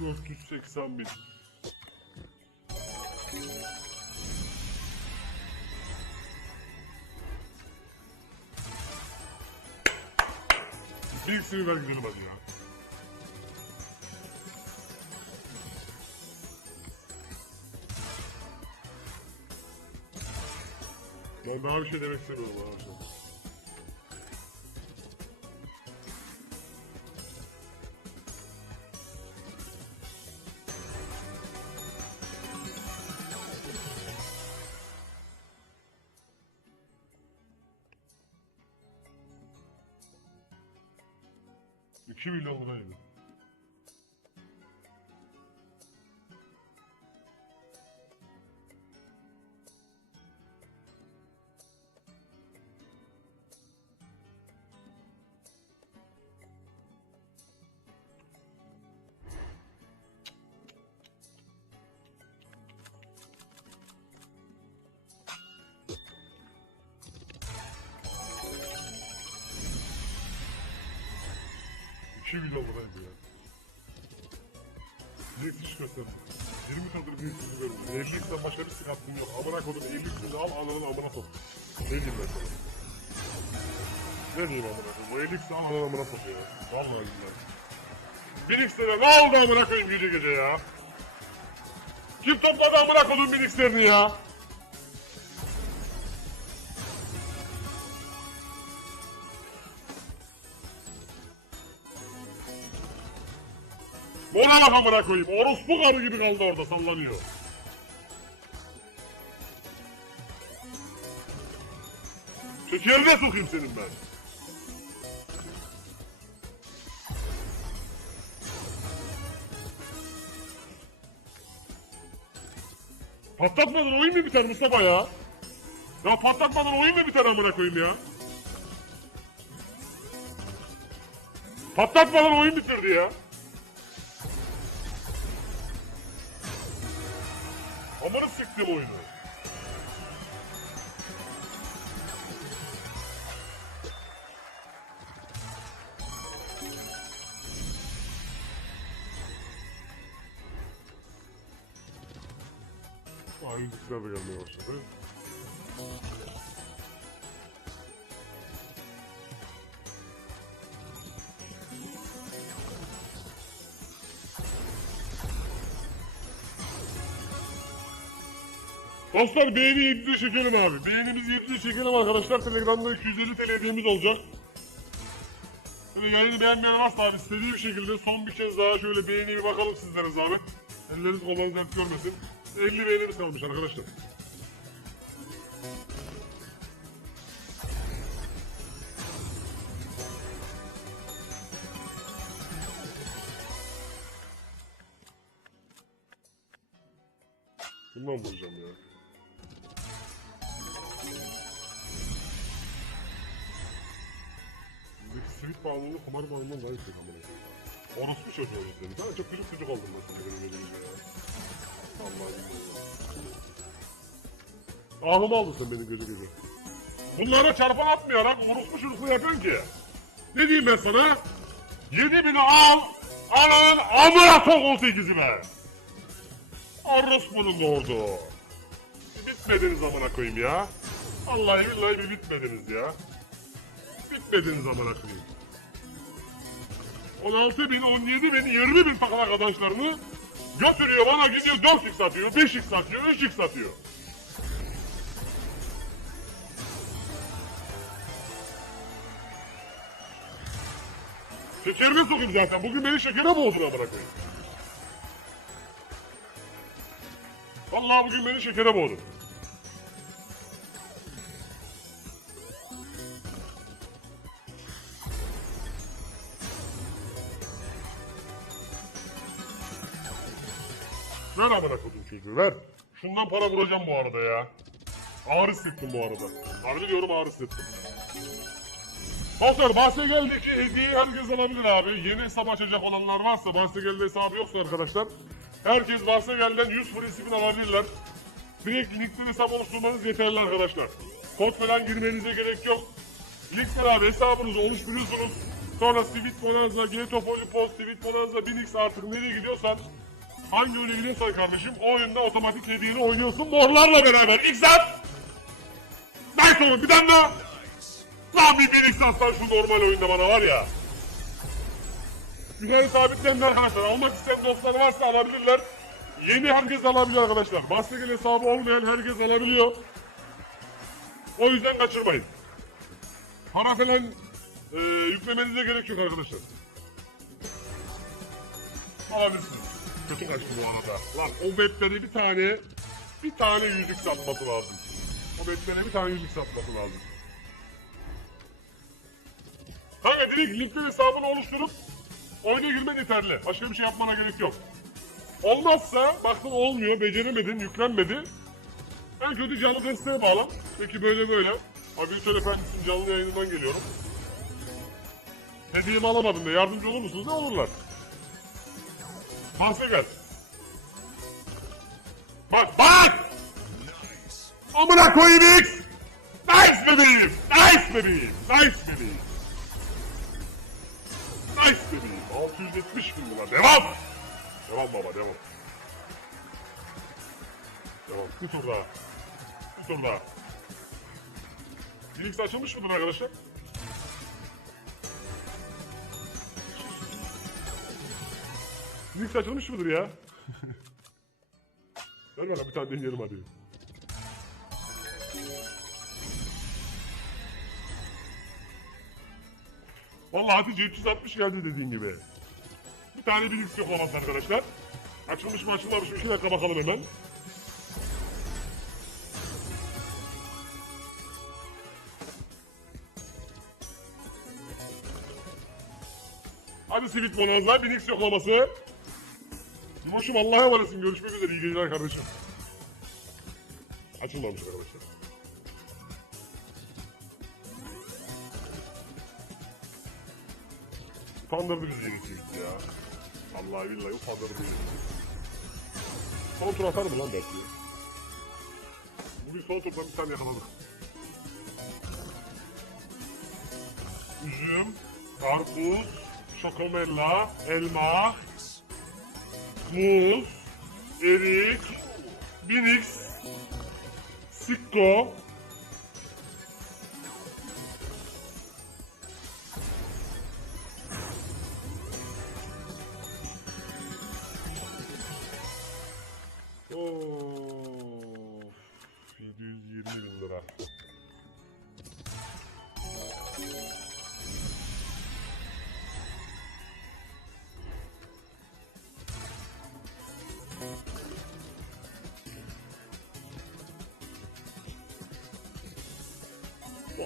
480 bin. Bir ikisini ver gidelim hadi ya. Ben daha bir şey demek istemiyorum arkadaşlar. The Kiwi logo maybe. 2 bin olur hem ya. 70 gösterim. 20 kadar bir yüzünü veriyorum. 50 ise başka bir sıkıntım yok. Amına kodum 50 kızı al ananın amına sok. Ne diyeyim ben sana? Ne diyeyim amına kodum? Bu 50 ise al ananın amına sok ya. Vallahi billahi. Binix'lere ne oldu amına koyayım gece gece ya? Kim topladı amına kodum Binix'lerini ya? Ona bak amına koyayım. Orospu karı gibi kaldı orada sallanıyor. Şekerine sokayım senin ben. Patlatmadan oyun mu biter Mustafa ya? Ya patlatmadan oyun mu biter amına koyayım ya? Patlatmadan oyun bitirdi ya. Amına siktim oyunu. Aynı dikler de gelmeye başladı. Dostlar beğeni 7'de çekelim abi. Beğenimizi 7'de çekelim arkadaşlar. Telegram'da 250 TL hediyemiz olacak. Böyle yayını beğenmeyen varsa abi istediği bir şekilde son bir kez daha şöyle beğeni bir bakalım sizlere zahmet. Elleriniz kollarınız dert görmesin. 50 beğenimiz kalmış arkadaşlar. Bundan bulacağım ya. Sweet bağımlılığı kumar bağımlılığından daha yüksek amına koyayım. Orospu çocuğu seni. Daha çok çocuk çocuk oldum ben sana benim elimde ya. Vallahi billahi. Ahımı aldın sen beni gece gece. Bunlara çarpan atmayarak orospu çocukluğu yapıyorsun ki. Ne diyeyim ben sana? Yedi bini al, ananın amına sok 18'ine. Orospu'nun doğurdu. Bitmediniz amına koyayım ya. Vallahi billahi bir bitmediniz ya. Bitmediniz amına koyayım. 16 bin, 17 bin, 20 bin takım arkadaşlarını götürüyor bana gidiyor 4x satıyor, 5x satıyor, 3x satıyor. Şekerine sokayım zaten. Bugün beni şekere boğdun amına. Vallahi bugün beni şekere boğdun. Şundan para vuracağım bu arada ya. Ağır hissettim bu arada. Harbi diyorum ağır hissettim. Dostlar bahse geldi ki hediyeyi herkes alabilir abi. Yeni hesap açacak olanlar varsa bahse geldi hesabı yoksa arkadaşlar. Herkes bahse gelden 100 free alabilirler. Direkt linkten hesap oluşturmanız yeterli arkadaşlar. Kod falan girmenize gerek yok. Linkten abi hesabınızı oluşturuyorsunuz. Sonra Sweet Bonanza, Genetofolü Post, Sweet Bonanza, 1000x artık nereye gidiyorsan hangi oyuna gidiyorsan kardeşim o oyunda otomatik hediyeni oynuyorsun morlarla beraber. İlk at! Nice oğlum bir tane daha! Lan bir 1000x atsan şu normal oyunda bana var ya. Güzel sabitlendi arkadaşlar. Almak isteyen dostlar varsa alabilirler. Yeni herkes alabiliyor arkadaşlar. Mastergel hesabı olmayan herkes alabiliyor. O yüzden kaçırmayın. Para falan e, yüklemenize gerek yok arkadaşlar. Alabilirsiniz. Kötü kaçtı bu arada. Lan o webleri bir tane bir tane yüzük satması lazım. O weblere bir tane yüzük satması lazım. Kanka direkt linkten hesabını oluşturup oyuna girmen yeterli. Başka bir şey yapmana gerek yok. Olmazsa baktın olmuyor, beceremedin, yüklenmedi. En kötü canlı desteğe bağlan. Peki böyle böyle. Abi Virtual Efendisi'nin canlı yayınından geliyorum. Hediyemi alamadım da yardımcı olur musunuz? Ne olurlar. Bahse gel. Bak bak! Amına koyayım X! Nice bebeğim! Nice bebeğim! Nice bebeğim! Nice bebeğim! 670 bin lira. Devam! Devam baba devam. Devam. Bir tur daha. Bir tur daha. Links açılmış mıdır arkadaşlar? Links açılmış mıdır ya? Ver bana bir tane deneyelim hadi. Vallahi Hatice 360 geldi dediğin gibi. Bir tane bir link yok olmaz arkadaşlar. Açılmış mı açılmamış mı? İki dakika bakalım hemen. Hadi Sweet Bonanza, bir Nix yoklaması. Timoş'um Allah'a emanetsin. Görüşmek üzere. İyi geceler kardeşim. Açılmamış arkadaşlar. Utandırdı bizi yeni Sweet ya. Vallahi billahi utandırdı bizi. Son tur atar mı lan belki? Bugün son turda bir tane yakaladık. Üzüm, karpuz, şokomella, elma, muz, erik, binix, sikko,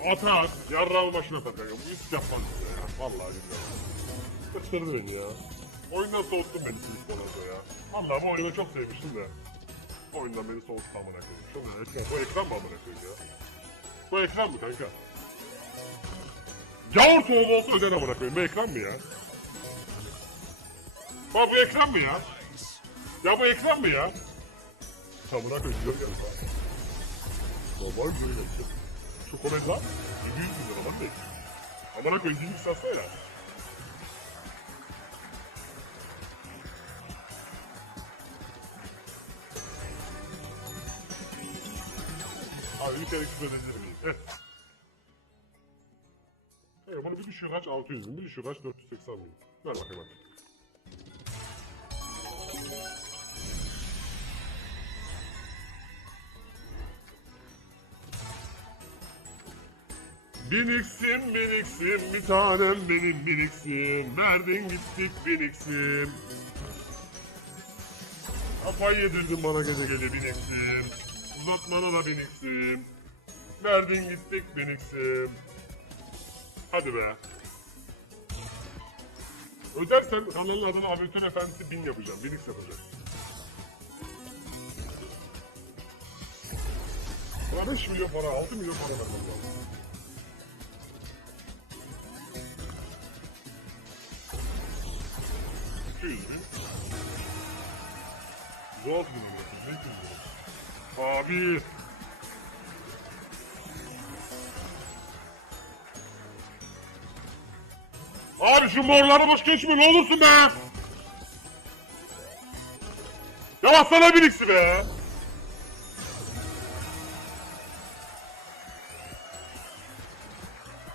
Bu atar, yarrağımı başına hiç yapmaz bize ya. Vallahi billahi. Kıstırdı beni ya. Oyundan soğuttun beni Sweet Bonanza ya. Vallahi bu oyunu çok sevmiştim de. Oyundan beni soğuttu amına koyayım. Çok ekran, bu ekran mı amına koyayım ya? Bu ekran mı kanka? Gavur soğuk olsa öder amına koyayım. Bu ekran mı ya? Bak bu ekran mı ya? Ya bu ekran mı ya? Amına koyayım. Normal böyle işte. Şu komedla 700 bin lira lan belki. Amına koyayım dinlik satsa ya. Abi bir kere küfür edebilir miyim? Heh. Evet, bunu bir düşüyor kaç? 600 bin. Bir düşüyor kaç? 480 bin. Ver bakayım hadi. Biniksim biniksim bir tanem benim biniksim Verdin gittik biniksim Kafayı yedirdin bana gece gece biniksim Uzatmana da biniksim Verdin gittik biniksim Hadi be Ödersen kanalın adına Aviatör Efendisi 1000 yapacağım. Binix yapacağım. Bana 5 milyon para, 6 milyon para vermem lazım. Zor? Abi. Abi şu morları boş geçme ne olursun be. Ya atsana bir iksi be.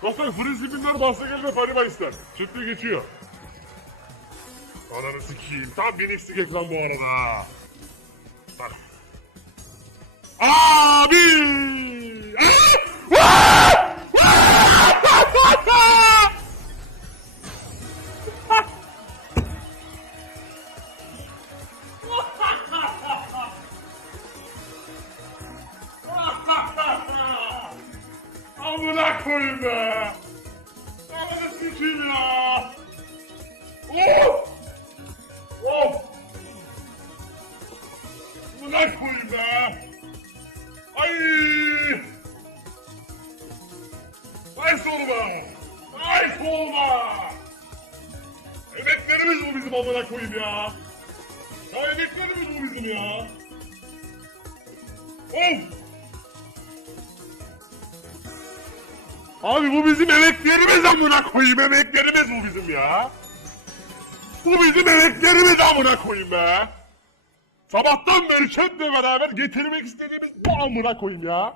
Dostlar frisbee bahse gelme parima ister. Çıktı geçiyor. Ananı sikeyim. Tam bir eksik ekran bu arada. Bak. Abi! Emeklerimiz bu bizim ya! Of! Abi bu bizim emeklerimiz amına koyayım emeklerimiz bu bizim ya. Bu bizim emeklerimiz amına koyayım be. Sabahtan beri chatle beraber getirmek istediğimiz bu amına koyayım ya.